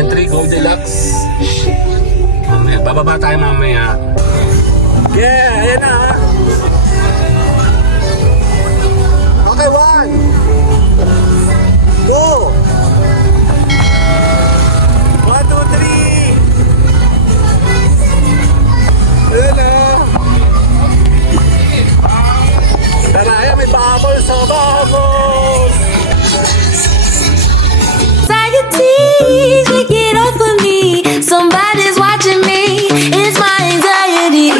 Entry Gold Deluxe. Mamaya, bababa tayo mamaya. Yeah, ayan na. Okay, 1 2 1, 2, 3. Ayan na. Tara, ayan, may bubbles sa bubbles. Anxiety, take it off of me. Somebody's watching me. It's my anxiety.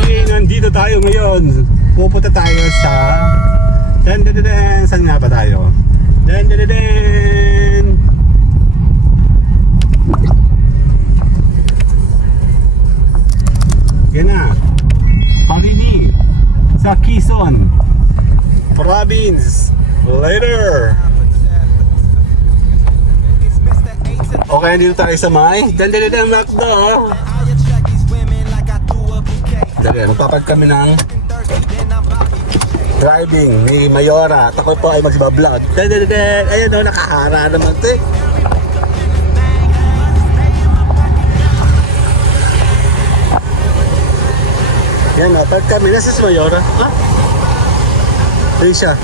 Okay, nandito tayo ngayon. Pupunta tayo sa saan nga ba tayo? Yan na, Parini sa Quezon Province. Later. Okay, dito tayo sa may Macdo. Dali, magpapag kami ng driving ni Mayora at ako po ay magbablog. Ayan o, nakahara naman ito eh. Yan o, pag kami, nasa si Mayora? Ha? Ayun siya.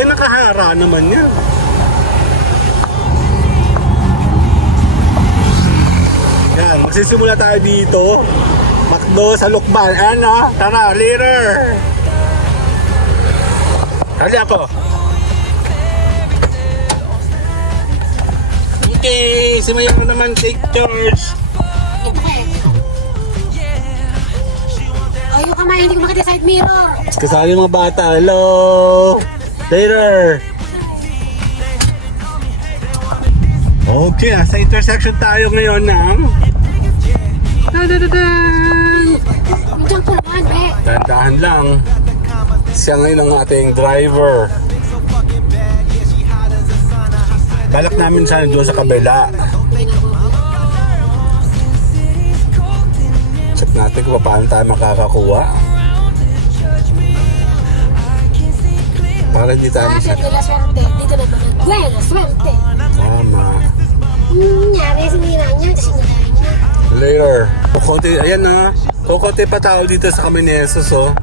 Yan nakahara naman yan. Yan, magsisimula tayo dito. Macdo sa Lukban. Ano? Tara, later! Hali ako. Okay, si Mayora naman take charge. Ito kayo. Ayaw ka hindi ko makita side mirror. Kasali mga bata. Hello! Later! Okay, sa intersection tayo ngayon ng Diyan ko naman, be. dahan lang. Siya ngayon ang ating driver. Balak namin sana doon sa kabila. Check natin kung paano tayo makakakuha. Para hindi tayo Sabi de la suerte. Dito na ba? Buena suerte. tama. Nyari, sinira niya. Sinira niya. Later. Kukunti, ayan na. Kukunti pa tao dito sa Caminesos, oh.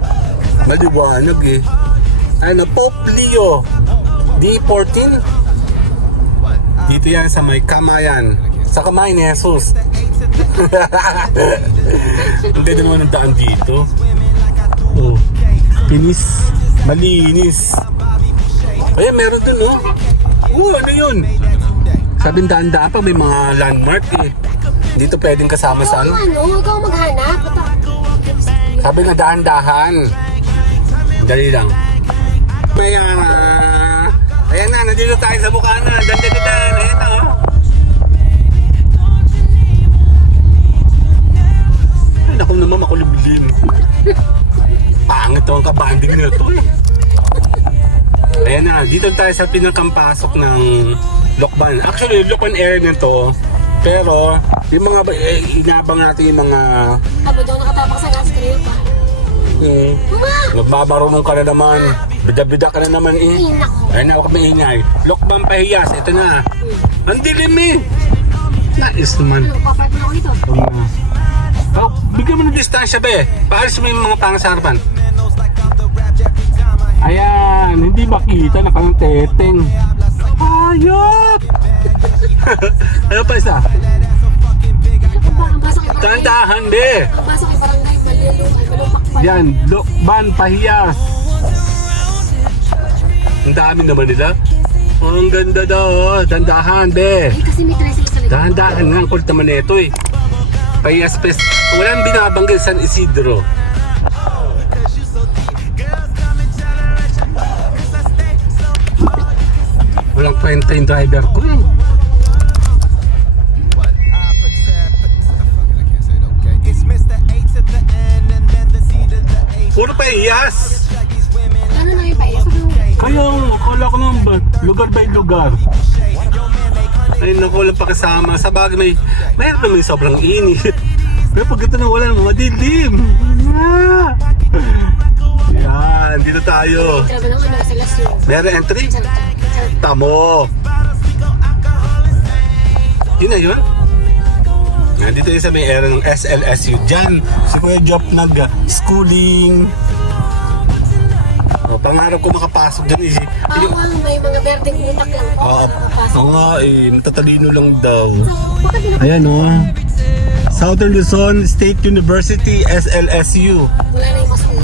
Maliwanag eh. Ano, Pope Leo D14. Dito yan sa may Kamayan. Sa Kamay ni Jesus. Ang ganda naman ang daan dito. Oh, pinis. Malinis. Ayan, meron dun, oh. Oh, ano yun? Sabing daan-daan pa, may mga landmark eh. Dito pwedeng kasama sa ano. Ano? Ikaw maghanap. Sabi na dahan-dahan. Dali lang. Maya. Ayan na, nandito tayo sa Bukana. Dan. Ayan na, oh. Ay, naku naman, makulimlim. Pangit to ang kabanding nito eh. Ayan na, dito tayo sa pinakampasok ng Lokban. Actually, Lokban area nito. Pero, yung mga, inabang natin yung mga Aba daw nakatapak sa gas grill pa. magbabarunong ka na naman. Bida-bida ka na naman eh. Ay, naku. Ayun na, huwag maingay. Lokban Pahiyas, ito na. Ang dilim eh. Nais naman. Ano, papark na ako dito. Oh, bigyan mo ng distansya be. Paalis mo yung mga pangasarapan. Ayan, hindi makita. Nakalang teteng. Ayop! Ano pa isa? Ang basa kay barangay. Tandahan be. Ang basa kay barangay. Malupak pa. Yan, Lokban Pahiyas. Ang dami naman nila. Oh, ang ganda daw. Oh. Dandahan be. Ay, kasi may tricycle sa likod. Dahan-dahan nga. Ang kulit naman nito eh. Pahiyas Fest. Walang binabanggit San Isidro. Walang kwenta yung driver ko eh. Puro Pahiyas. Ano na yung payas? Kaya akala ko naman ba? Lugar by lugar. Ay naku, walang pakisama. Sa bagay mayroon naman yung sobrang init. Pero pag ito na wala, madilim. Ah! Yan, dito tayo. Travel lang ano sa lasyo. Meron entry? Tamo. Yun na yun. Nandito yung sa may area ng SLSU. Diyan, si Kuya Job nag-schooling. Pangarap ko makapasok dyan eh. May mga berdeng utak lang po. Oo nga eh, matatalino lang daw. Bakit di na Ayan Southern Luzon State University, SLSU. wala na yung masuk?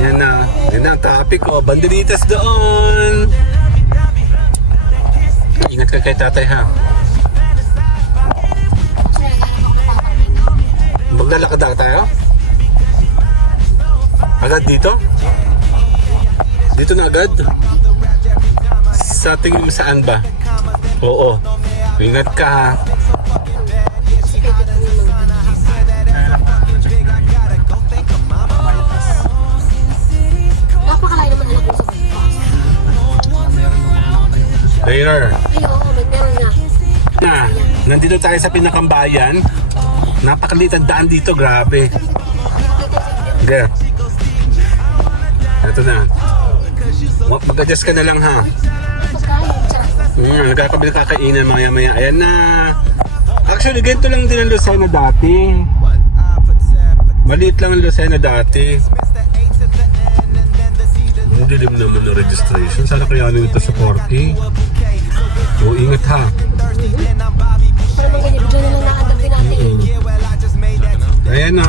Yan na ang topic ko. Banderitas doon. Ingat ka kay tatay ha. Maglalakad na tayo? Agad dito? Dito na agad? Sa tingin mo saan ba? Oo. Ingat ka ha. Napakalayo naman anak ko sa pagpas. Later. Ay, oo, meron na. Nandito tayo sa Pinakambayan. Napakaliit ang daan dito, grabe. There. Ito na. Mag-adjust ka na lang ha. Nagkakabili kakainan maya-maya. Ayan na. Actually, ganito lang din ang Lucena dati. Maliit lang ang Lucena dati. Ang dilim naman ng registration. Sana kaya ito sa 4K. O, ingat ha. Para mga ganyan, dyan na lang nakatag din natin. Ayan na.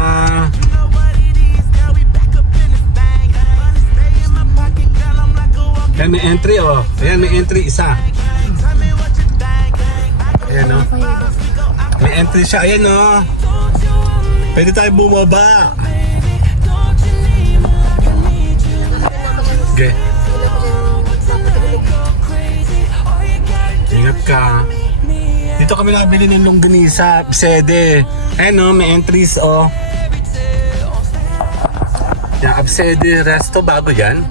Ayan, may entry oh. Ayan, may entry isa. Ayan oh. May entry siya. Ayan oh. Pwede tayo bumaba. Okay. Ingat ka. Dito kami nabili ng longganisa, Absede. Ayan oh, may entries oh. Yung Absede Resto, bago yan.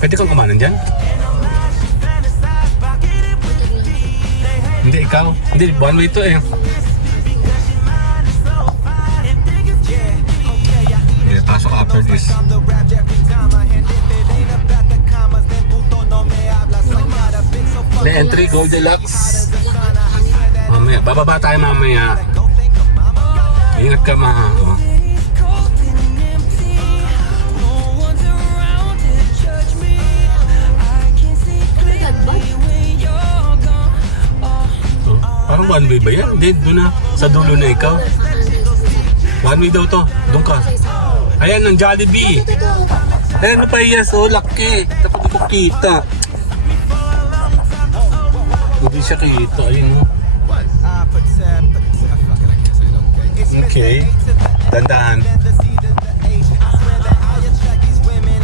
Pwede kang kumanan dyan? Hindi, ikaw. Hindi, one way to eh. Yeah, pasok after this. May entry, Gold Deluxe. Mamaya, bababa tayo mamaya. Ingat ka ma. Oh. Parang one way ba yan? Hindi, doon na. Sa dulo na ikaw. One way daw to. Doon ka. Ayan, ang Jollibee. Ayan, ano pa yes, oh, laki. Tapos ko kita. Hindi siya kita. Ayun, oh. Okay. Dandahan.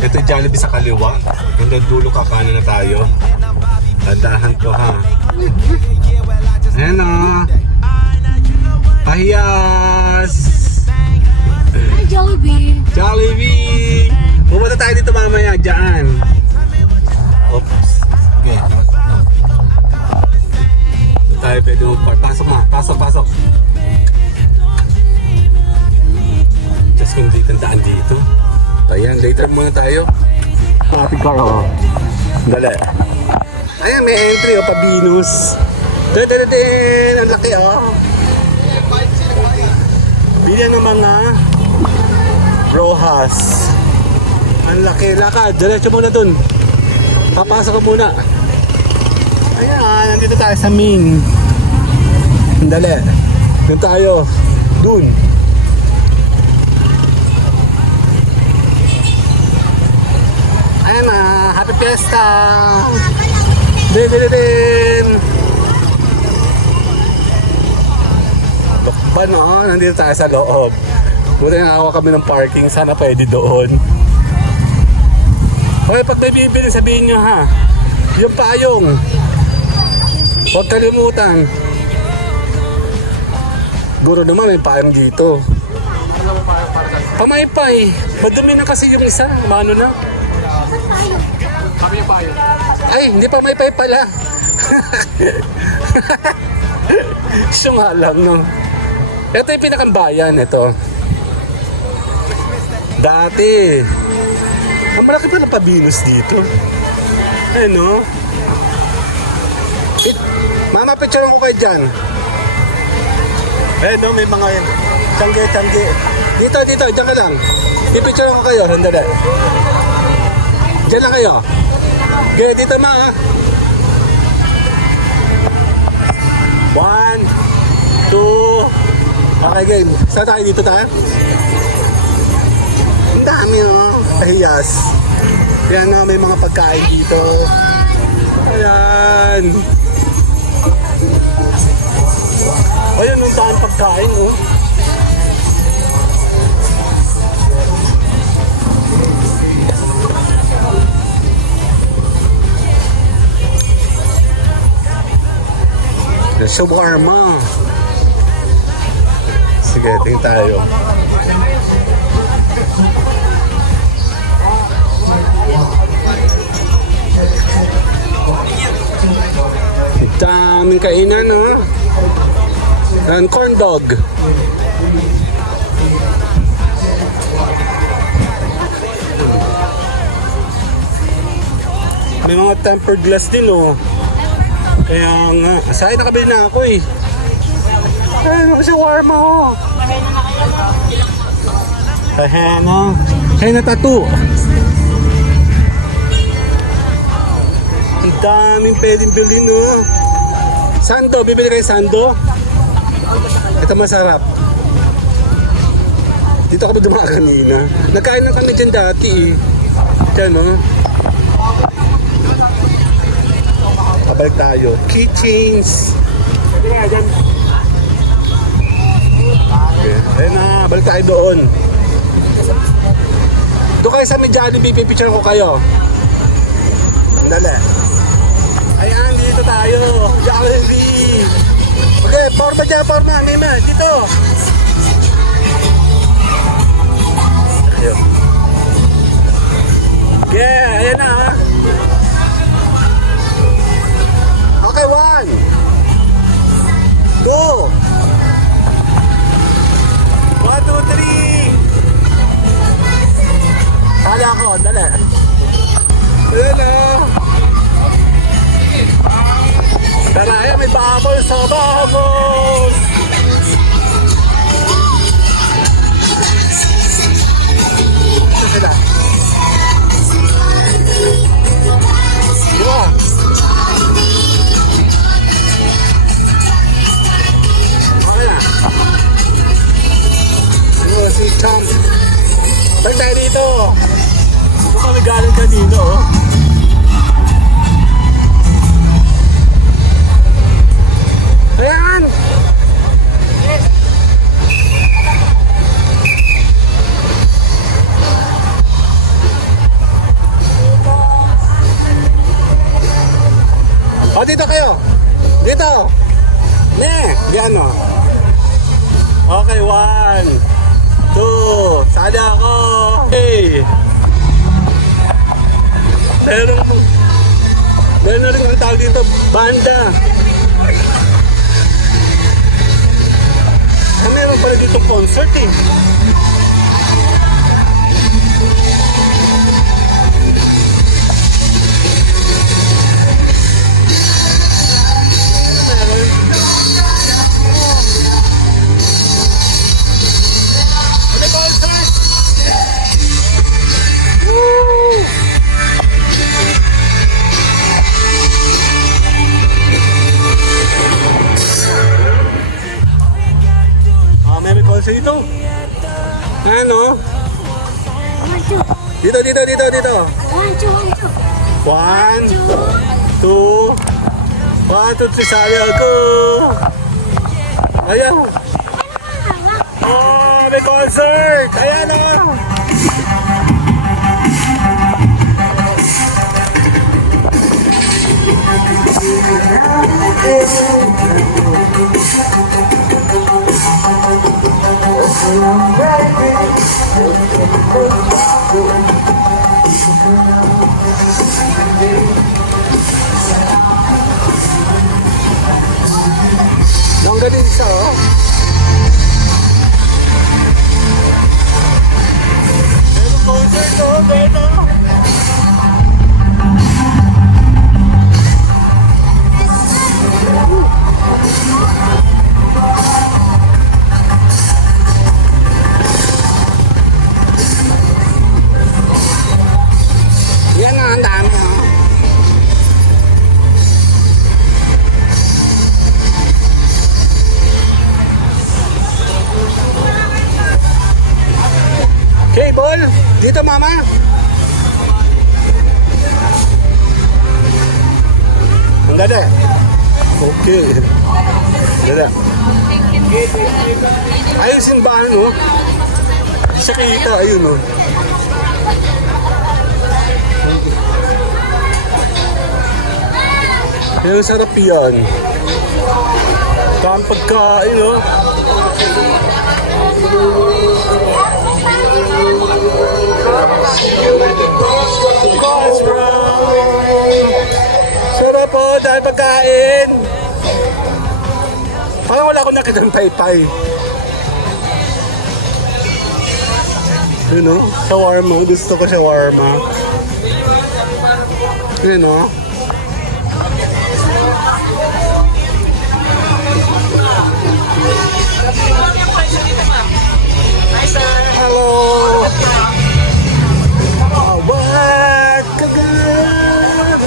Ito yung Jollibee sa kaliwa. Yung dulo kakanan na tayo. Dandahan ko ha. Ayan o. Pahiyas! Ay, Jollibee. Jollibee! Pumunta tayo dito mamaya, dyan. Oops. Okay. Dito tayo pwede mo. Pasok na. Pasok. Just kung di tandaan dito. Ayan, later muna tayo. Traffic car o. Dali. Ayan, may entry o, Pabinus. Dadadadin! Ang laki oh! Bilyan ng mga Rojas. Ang laki. Lakad. Diretso muna dun. Papasok ka muna. Ayan. Nandito tayo sa Ming. Dali. Dun tayo. Dun. Ayan na. Happy Fiesta! Din! Lokban no? Nandito tayo sa loob. Buti nakakuha kami ng parking. Sana pwede doon. Hoy, pag may bibili, sabihin nyo ha. Yung payong. Huwag kalimutan. Guro naman may payong dito. Pamaypay. Madumi na kasi yung isa. Mano na. Hindi pa may pay pala. Siya nga lang, no? Ito yung pinakambayan, ito. Dati. Ang malaki pa na pabinos dito. Ano? Mama, picture ko kayo dyan. No, may mga tiyangge. Dito, dyan ka lang. Ipicture ko kayo, sandali. Diyan lang kayo. Okay, dito ma, ha? 1, 2. Okay, game. Saan tayo? Dito tayo? Ang dami, oh. Ahiyas. Yan, oh, may mga pagkain dito. Ayan. Ayan, ang daan pagkain, oh. Shawarma. Sige, tingin tayo. Daming kainan, ha? And corn dog. May mga tempered glass din, oh. Kaya nga, sa'yo nakabili na ako eh. Ay, shawarma oh. Henna tattoo. Ang daming pwedeng bilhin oh. Sando, bibili kayo sando? Ito masarap. Dito ka ba dumaan kanina? Nagkain na kami dyan dati eh. Dyan oh. Pabalik tayo. Keychains. Okay. Ayun na, balik tayo doon. Doon kayo sa may Jollibee, pipicture ko kayo. Dali. Ayan, dito tayo. Jollibee. Okay, forma dyan, forma. Mima, dito. Ayun. Yeah, ayan na ha. Okay, 1, 2. 1, 2, 3. Sali ako, dali. Ayan na. Tara, ayan, may bubbles sa bubbles. Ito sila. Diba? Si Cham. Saan tayo dito? Kung kami galing kanino, oh. Ayan! O, dito kayo. Dito. Ne, yan o. Okay, 1, 2, sali ako! Hey! Meron na rin ang tawag dito, banda. Meron pala dito concert eh. Sa ito. Ano? 1, 2. Dito. 1, 2, 1, 2. 1, 2. 1, 2, 3, sali ako. Ayan. Oh, may concert. Ayan oh. Okay. Dala. Ayun simbahan, oh. Hindi siya kita, ayun, oh. Ayun, sarap yan. Kang pagkain, oh. Sarap, oh. Dahil pagkain. Parang wala akong nakita ng paypay. Yun, oh. Shawarma. Gusto ko shawarma. Yun, oh. Hello! Awag kagad!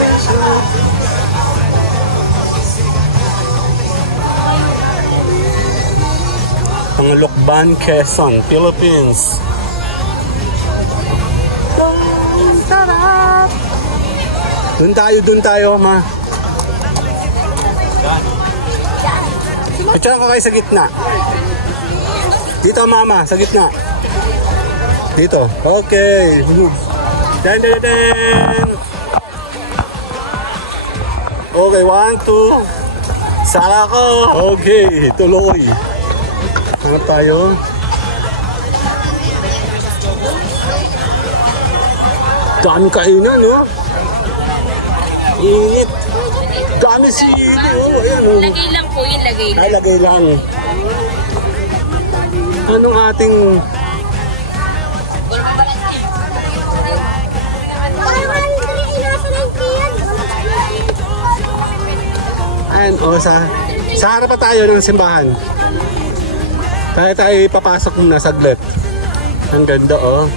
Ang Lokban, Quezon, Philippines. Doon tayo, ma. Picture ko kayo sa gitna. Dito, mama, sa gitna. Dito. Okay. Dan. Okay, 1, 2. Sala ko. Okay, tuloy. Hanap tayo. Dami kainan, no? Init. Dami sili, oh. Ayan, oh. Lagay lang po yun, lagay lang. Ay, lagay lang. Anong ating... Ayan, o, sa harap pa tayo ng simbahan. Tayo papasok muna saglit. Ang ganda, oh.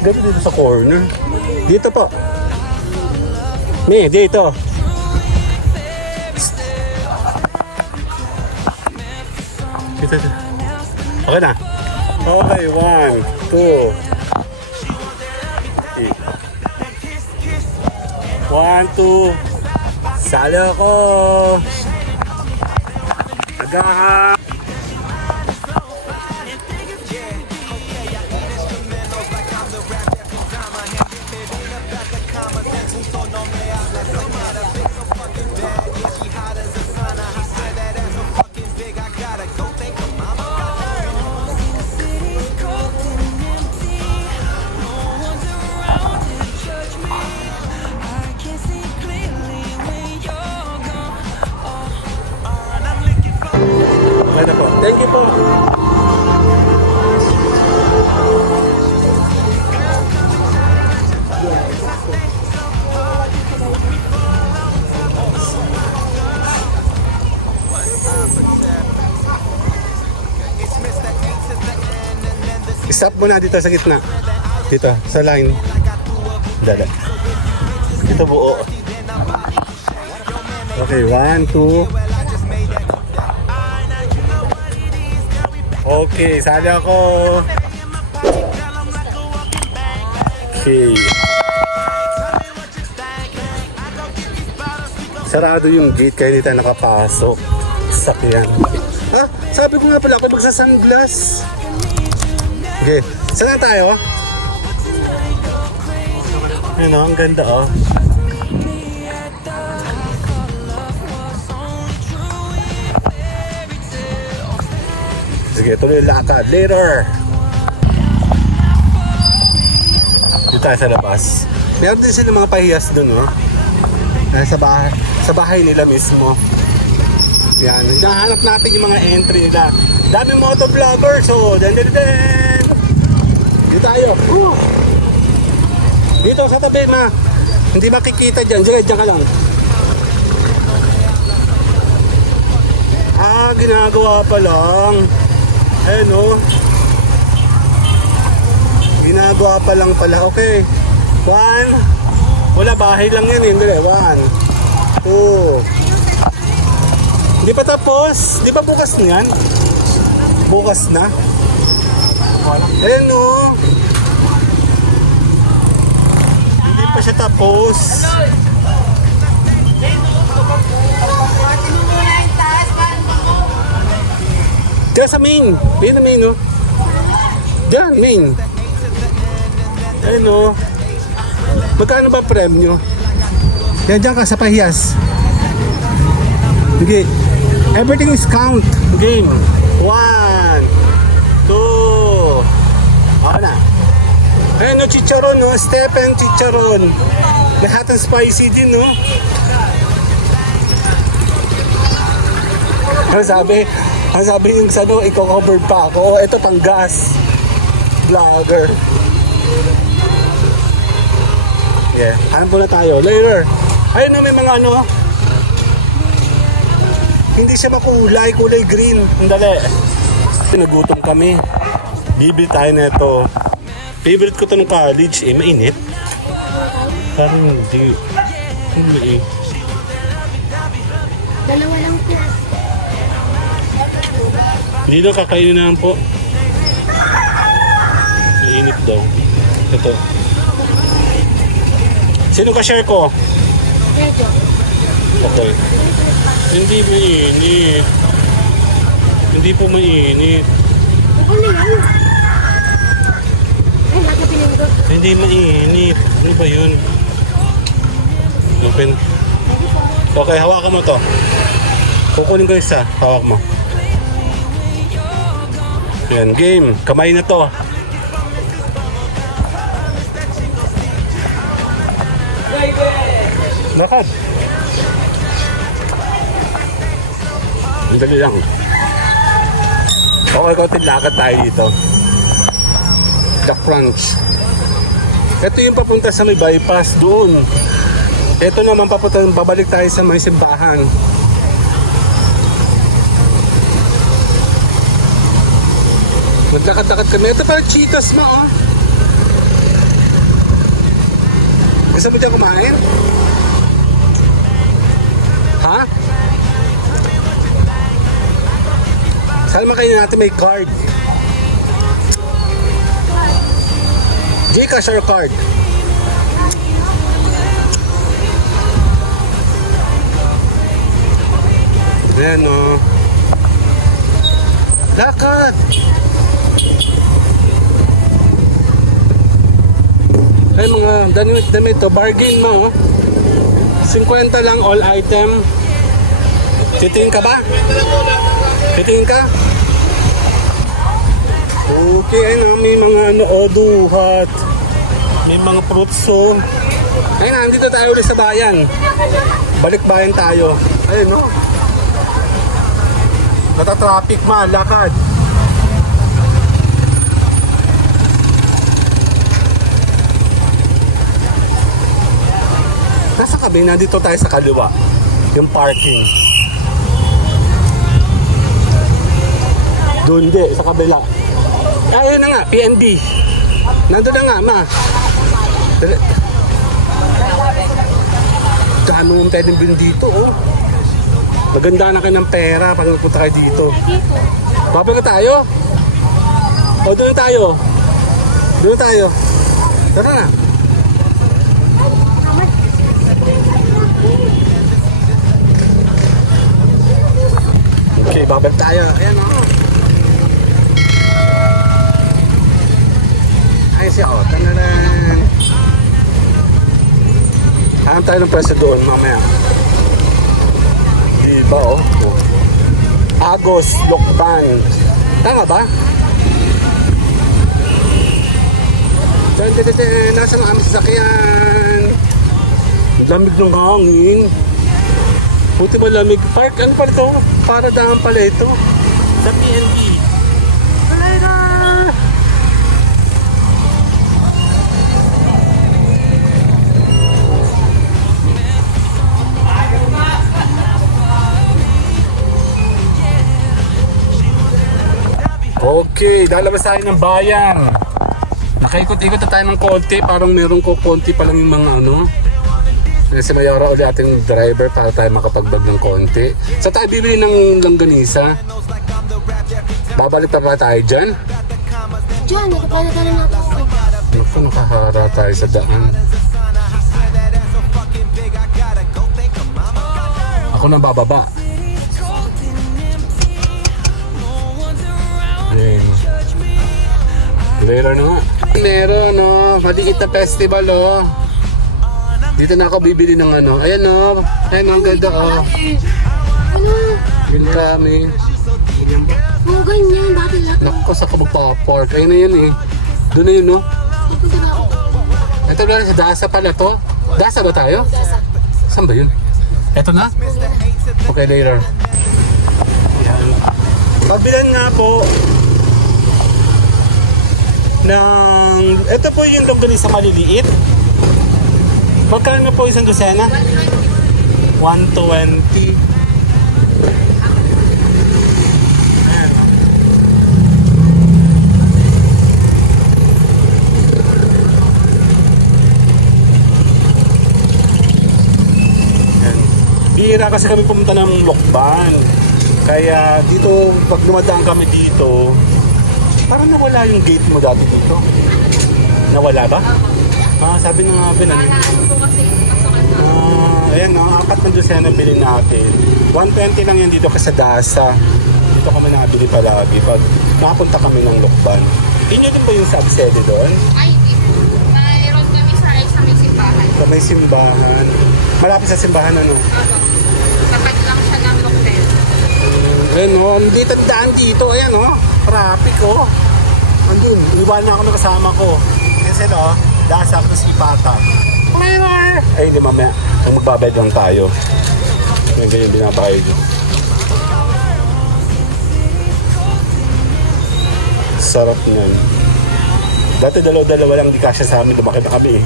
Ganda dito sa corner. Dito po. Dito. Dito. Okay na. Okay, 1, 2. 1, 2. Sali ako. Agaha. Okay na po. Thank you po. Stop muna dito sa gitna. Dito, sa line. Dada. Dito buo. Okay, 1, 2. Okay, sali ako. Okay. Sarado yung gate kaya hindi tayo nakapasok. Sakyan. Ah, sabi ko nga pala ako magsasunglass. Okay, saan na tayo? Ayun o, ang ganda oh. Sige, tuloy lakad. Later! Dito tayo sa labas. Meron din sila mga pahiyas dun, oh. Sa bahay nila mismo. Yan. Hinahanap natin yung mga entry nila. Daming motovlogger, so den. Dito tayo. Dito sa tabi, ma. Hindi makikita dyan. Diyan ka lang. Ah, ginagawa pa lang. Ayun, oh. Ginagawa pa lang pala. Okay. 1. Wala, bahay lang yan, hindi. 1, 2. Hindi pa tapos. Di ba bukas na yan? Bukas na. Ayun, oh. Hindi pa siya tapos. Diyan sa main. Main na main, no? Diyan, main. Ayun, no? Magkano ba premyo? Yan, dyan ka sa pahiyas. Okay. Everything is count. Game. 1, 2. Ako na. Ayun, no? Chicharon, no? Stephen Chicharon. Lahat ng spicy din, no? Ang sabi yung sano, i-cover pa ako. Oh, ito pang gas. Vlogger. Yeah, hanap muna tayo. Later. Ayun na, may mga ano. Hindi siya makulay, kulay green. Ang dali. Nagutom kami. Bibili tayo na ito. Favorite ko to ng college. Eh, mainit. Parang hindi. Hindi eh. Dalawa lang plus. Hindi na kakainin naman po. Mainit daw. Ito. Sino ka-share ko? Medyo. Okay. Hindi mainit. Hindi po mainit. Ano yan? Ay, nakapinindot. Hindi mainit. Ano ba yun? Open. Okay, hawakan mo to. Kukunin ko isa. Hawak mo. Yan, game. Kamay na to. Lakad. Ang dali lang. Okay, konting lakad tayo dito. The Crunch. Ito yung papunta sa may bypass doon. Ito naman papunta, babalik tayo sa may simbahan. Naglakad-lakad kami. Ito pala Cheetos, ma, oh. Gusto mo dyan kumain? Ha? Saan makainin natin may card? Gcash or card? Ayan, oh. Lakad! Ay, mga damit to, bargain mo. 50 lang all item. Titingin ka ba? Titingin ka? Okay, ayun, may mga ano, duhat. May mga fruitso. Ayun na, andito tayo ulit sa bayan. Balik bayan tayo. Ayun, no? Nata-traffic, lakad. Nasa kami, nandito tayo sa kaliwa. Yung parking. Doon di, sa kabila. Ayun na nga, PNB. Nandun na nga, ma. Dali. Dami mong pwedeng bilhin dito, oh. Maganda na kayo ng pera pag nagpunta kayo dito. Babalik na tayo? O, doon tayo. Doon tayo. Tara na. Okay, babalik tayo. Ayan, oh. Ayun siya, oh. Tanaran. Hanap tayo ng presyo doon mamaya. Diba, oh. Agos, Lokban. Tama ba? Nasa mga aming sasakyan. Lamig ng hangin. Buti ba lamig? Park, ano pa ito? Para daan pala ito. Sa PNB. Wala na! Okay, lalabas tayo ng bayan. Nakaikot-ikot na tayo ng konti. Parang meron ko konti pa lang yung mga ano. Si Mayora ulit ating driver para tayo makapagbag ng konti. Sa tayo bibili ng langganisa. Babalik pa ba tayo dyan? Diyan, nagpapala ka lang ako. Naku, nakahara tayo sa daan. Ako nang bababa. Later na nga. Meron, no? Maliit na festival, oh. Dito na ako bibili ng ano. Ayan, no? Ayan, ang ganda, oh. Ano? Yun kami. Oo, ganyan. Bakit lahat? Naku, sa ka magpa-park. Ayun na yun, eh. Doon na yun, no? Pupunta na ako. Ito na, sa Dasa pala to. Dasa ba tayo? Gasa. Saan ba yun? Ito na? Okay, later. Ayan. Pabilan nga po ng... Ito po yung longganisa maliliit. Magkano po isang dosena? 120. Ayan. Ayan. Bihira kasi kami pumunta ng Lokban. Kaya dito, pag dumadaan kami dito, parang nawala yung gate mo dati dito. Nawala ba? Sabi na nga ba ayan, no, 4 na dosena bilhin natin. 120 lang yan dito kasi sa Dasa. Dito kami nakabili palagi pag nakapunta kami ng Lokban. Inyo din ba yung subsidy doon? Ay, mayroon kami sa may simbahan. Sa may simbahan. Malapit sa simbahan, ano? Tapat lang siya ng hotel. Ayan, no, hindi tandaan dito. Ayan, no, traffic, oh. Andun, iwan na ako ng kasama ko. Kasi, no, Dasa ako si Pata. Ay, hindi mamaya. Kung magbabayad lang tayo. Yung ganyan binabayad yun. Sarap niyan. Dati dalawa-dalawa lang di kasya sa amin. Lumaki na kami eh.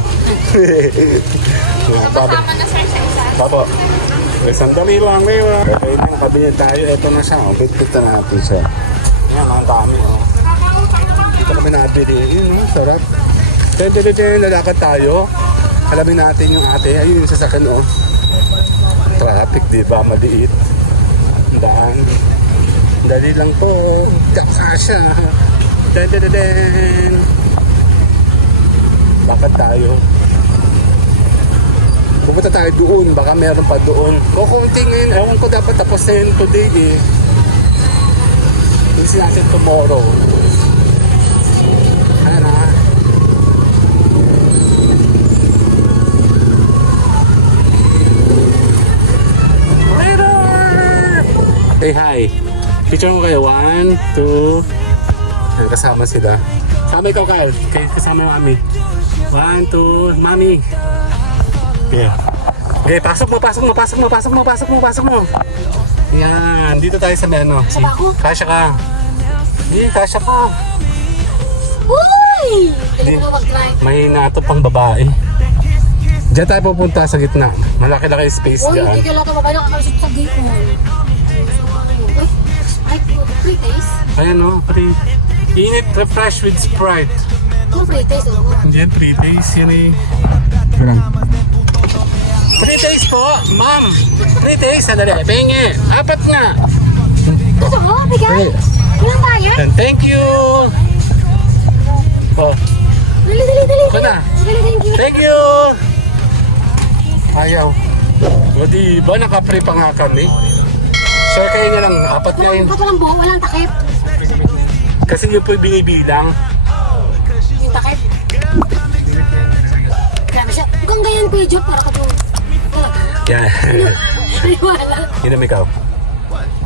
Kasama na sir sa isa. Tapo. Sandali lang, ngayon. Okay na, kabinet tayo. Ito na siya. Oh. Bit-bit na natin siya. Yan, ang dami. Oh. Ito kami nabili. Yun, oh, sarap. Then, lalakad tayo. Alamin natin yung ate. Ayun yung sasakyan, oh. Traffic, di ba? Maliit. Daan. Dali lang po. Kakasya. Den. Bakit tayo? Pupunta tayo doon. Baka meron pa doon. Kukunti ngayon. Ewan ko dapat tapos na yun today, eh. Hindi natin tomorrow. Ano na? Hey, hi. Picture ko kayo. 1, 2. Ayan, kasama sila. Sama ikaw, Kyle. Kasama yung mami. 1, 2. Mami. Okay. Okay, pasok mo. Yan. Dito tayo sa meno. Si, kasya ka. Hindi, kasya ka. Uy! Hindi Di. ko mag-drive. Mahina ito pang babae. Diyan tayo pupunta sa gitna. Malaki-laki space Uy, dyan. hindi ka lang ito mabalik nakakalusot sa gate mo. Ay, 3 days? Ayan, no. Init, refresh with Sprite. Ano 3 days? Hindi yan 3 days. Yan eh. 3 days po, ma'am. 3 days. Sandali. Penge. 4 nga. Gusto mo? Bigay? Ilang tayo? And thank you. Oh, Dali. ito na. Thank you. Thank you. Ayaw. O diba, naka-free pa nga kami. Share kayo na lang. 4 nga yun. Ba't walang buhok? Walang takip? Kasi yun po yung binibilang. Yung takip? Grabe siya. Kung ganyan ko yung joke, para ka doon. Yan. Wala. Hinam ikaw.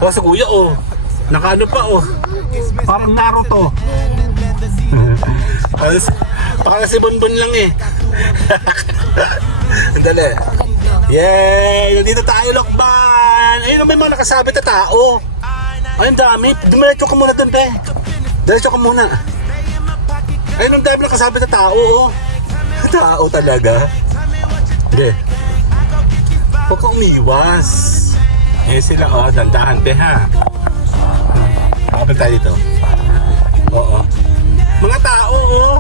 O, sa kuya, oh. Nakaano pa, oh. Parang Naruto. Parang si Bonbon lang eh. Andali. Yay! Nandito tayo, Lokban! Ayun, may mga nakasabit na tao. Ay, ang dami. Dumiretso ka muna dun, pe. Diretso ka muna. Ayun, ang dami nakasabit na tao, oh. Tao talaga. Okay. Huwag ka umiwas. Eh sila, oh, dandahan, pe, ha. Kapag tayo dito. Oo. Mga tao, oh.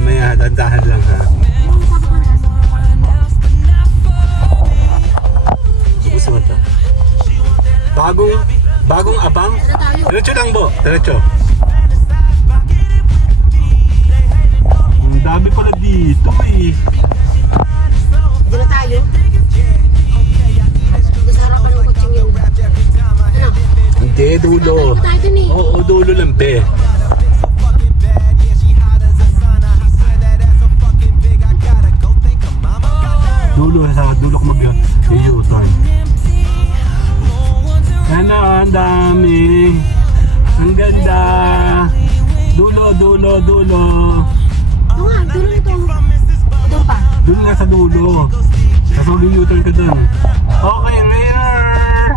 Maya, dandahan lang, ha. Gusto mo ito? Bagong abang? Diretso lang, bo. Diretso. Ang dami pala dito, eh. Diretso tayo? Doon sa harapan ng kutsing yun. Ano? Hindi, dulo. Tayo tayo dun eh. Oo, dulo lang, be. Dulo ko mag-u-turn. Ano, ang dami. Ang ganda. Dulo. Oo nga, dulo nito. Doon pa. Doon nga sa dulo. Tapos mag-u-turn ka dun. Okay, Mayor!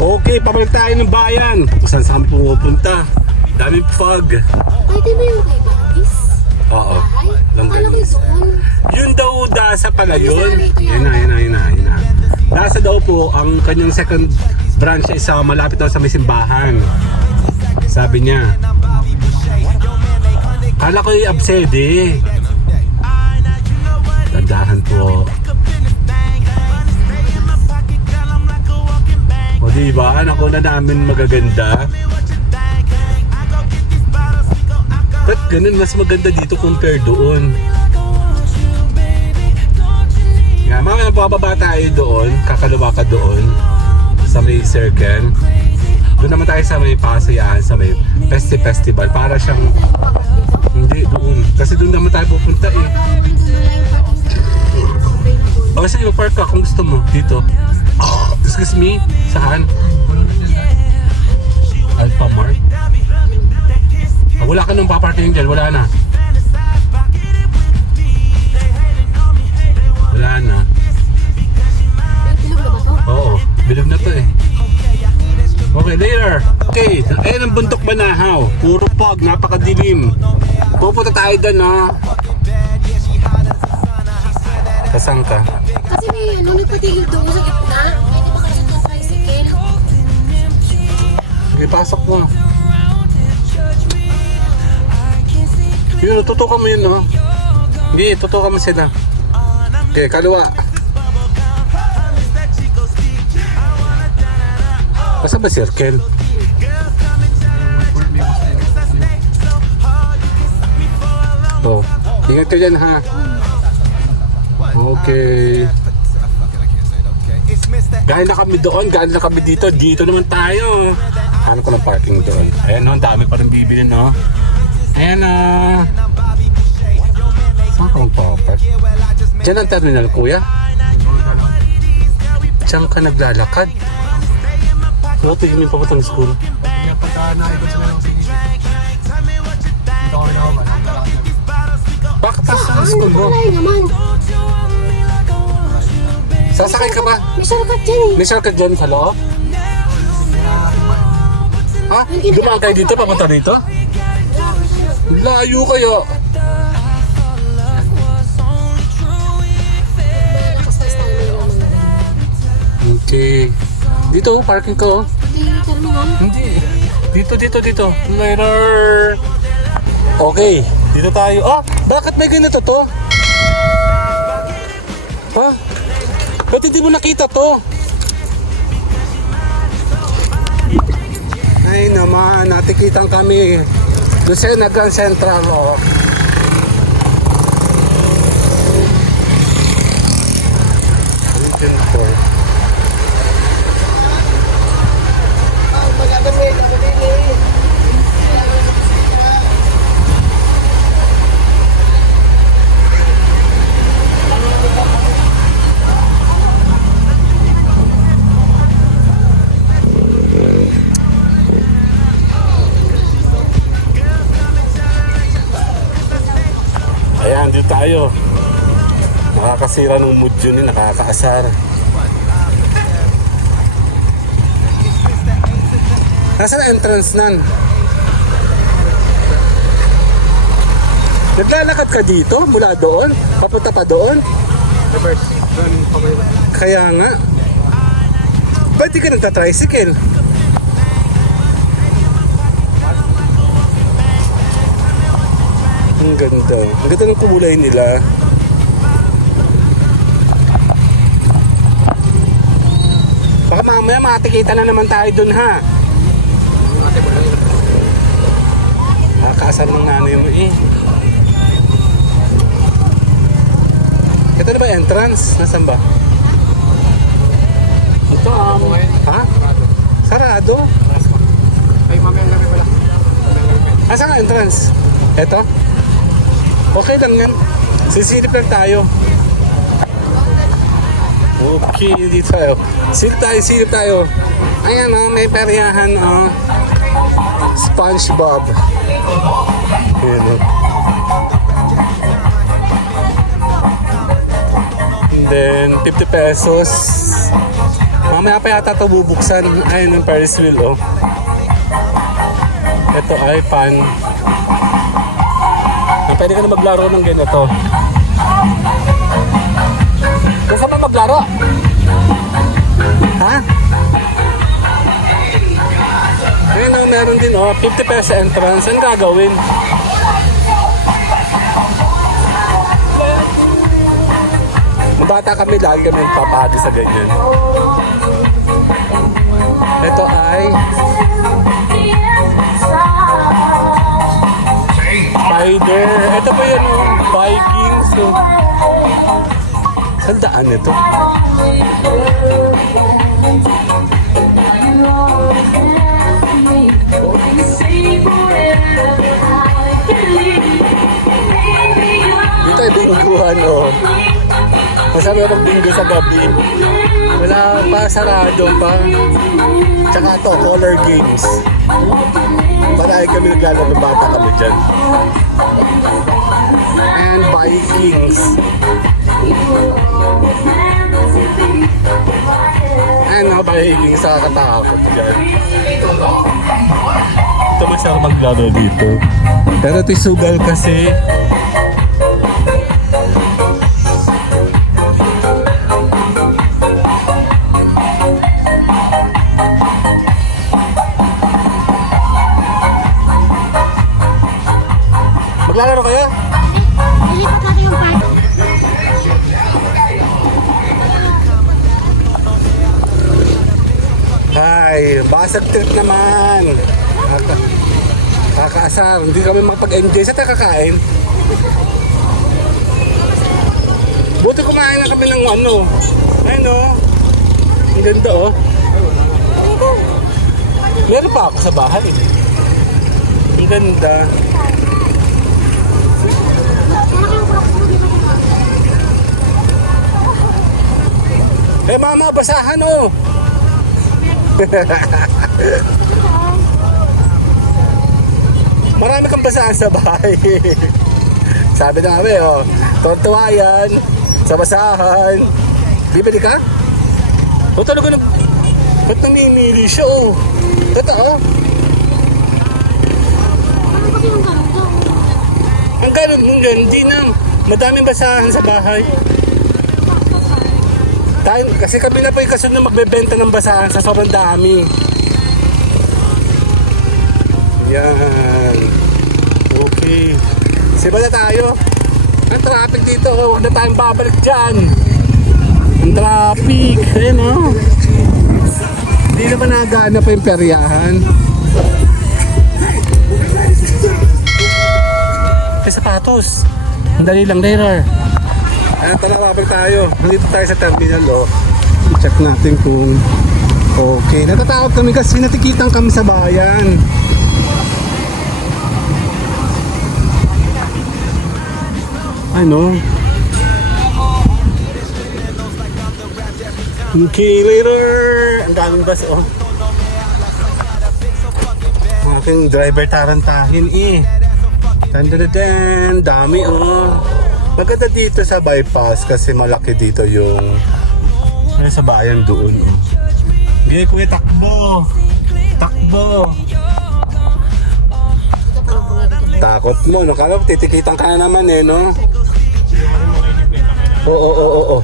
Okay, pabalik tayo ng bayan. Kung saan kami pupunta. Daming fog. Ay, di ba yung kay Baptist? Oo. Ay, Lang akala ko ganun. doon. Yun daw dasa pala yun. Yan na. Dasa daw po ang kanyang second branch ay sa malapit daw sa may simbahan. Sabi niya. Kala ko yung absede. Dandahan po. O diba, anak ko na namin magaganda. Ba't ganun mas maganda dito compare doon? Nga, mamaya pababa tayo doon, kakalawa ka doon sa may circle. Doon naman tayo sa may pasayaan, sa may festival. Para siyang, hindi doon. Kasi doon naman tayo pupunta eh. O sige, park ka kung gusto mo. Dito. Excuse me, saan? Alphamart? Wala ka nung paparking dyan, wala na. Wala na. Bilog na ba to? Oo, bilog na to eh. Okay, later. Okay, ayun ang bundok Banahaw. Puro fog, napakadilim. Pupunta tayo doon, no? Kasang ka? Kasi may ano, nagpatigil doon sa gitna. Hindi pa kasi itong tricycle. Okay, pasok mo. Yun, tutukan mo yun, no? Hindi, tutukan mo sila. Okay, kaliwa. Basta ba circle? Oh, ingat ka dyan, ha? Okay. Galing na kami doon, galing na kami dito. Dito naman tayo. Hanap ko ng parking doon. Ayan, no, ang dami pa rin bibili, no? Ayan, saan ka magpapapark? Diyan ang terminal, kuya? Diyan ka naglalakad? So, ito yung papuntang school. Bakit sa school mo? Wala naman. Sasakay ka ba? May shortcut dyan eh. May shortcut dyan sa loob? Ha? Dumaan kayo dito, papunta dito? Layo kayo. Okay. Dito, parking ko. Hindi, terminal. Hindi. Dito. Later. Okay. Dito tayo. Ah, bakit may ganito to? Ha? Ba't hindi mo nakita to? Ay naman, natikitan kami. Lucena Grand Central. Oh. Region 4. Ayan, dito tayo. Nakakasira ng mood yun, nakakaasar. Nasaan ang entrance nan? Naglalakad ka dito mula doon? Papunta pa doon? Kaya nga. Ba't di ka nagta-tricycle? Ang ganda. Ang ganda ng kulay nila. Baka mamaya matikita na naman tayo dun, ha? Nakakaasar ng nanay mo eh. Ito na ba entrance? Nasaan ba? Ito ha? Sarado? Ay, mamaya lang pala. Asan ang entrance? Ito? Okay lang yan. Sisilip lang tayo. Okay, dito tayo. Silip tayo. Ayan may peryahan SpongeBob. Ayan And then, 50 pesos. Mamaya pa yata ito bubuksan. Ayun yung Ferris wheel, Ito ay pan. Pwede ka na maglaro ng ganito. Gusto ba maglaro? Ha? Ayun meron din 50 pesos entrance. Ano gagawin? Bata kami dahil kami papadi sa ganyan. Ito ay Spider. Ito po yan Vikings. Saan daan ito? Dito ay bingguhan Masama ng bingo sa gabi. Wala pa, sarado pa. Tsaka to, color games. Palagi kami naglalaro, bata kami dyan. And Vikings. Vikings, nakakatakot dyan. Ito masarap maglaro dito. Pero ito'y sugal kasi. Maglalaro kayo? Lilipat natin yung party. Ay, basag trip naman. Kakaasar, hindi kami makapag-enjoy sa kakain. Buti kumain na kami ng Ayun ang ganda Meron pa ako sa bahay. Ang ganda. Mama, basahan Marami kang basahan sa bahay. Sabi na kami tuwa yan sa basahan. Bibili ka? Talaga ba't namimili siya Totoo? Ang ganun mong yan, hindi na madaming basahan sa bahay. Kasi kami na po yung kasunod na magbebenta ng basahan sa sobrang dami. Yan. Okay. Siba na tayo. Ang traffic dito. Huwag na tayong babalik dyan. Ang traffic. Ayun Hindi naman nagana pa yung peryahan. Sapatos. Ang dali lang later. Ayan, babalik tayo. Nandito tayo sa terminal check natin kung okay. Natatakot kami kasi natikitan kami sa bayan. Okay, later. Ang daming bus aking driver tarantahin Tandadan, dami Maganda dito sa bypass kasi malaki dito yung sa bayan doon Gaya kuya, takbo. Takot mo, kala titikitan ka na naman Oo.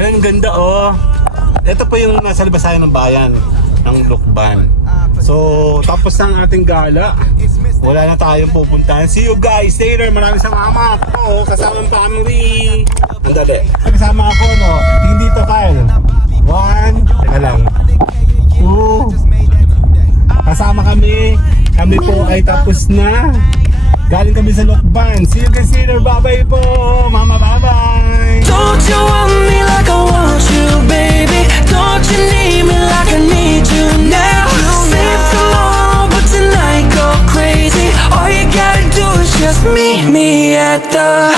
Ayun, ganda Ito po yung nasa libasayan ng bayan ng Lukban. So, tapos ng ating gala. Wala na tayong pupuntahan. See you guys later. Maraming salamat po. Kasamang family. Andali. Kasama ako, Hindi to Kyle. 1. Teka lang. 2. Kasama kami. Kami po ay tapos na. Galing kami sa Lokban. See you guys later. Bye-bye po. Mama, bye-bye. Don't you want me like I want you, baby? Don't you need me like I need you now? Save tomorrow, but tonight go crazy. All you gotta do is just meet me at the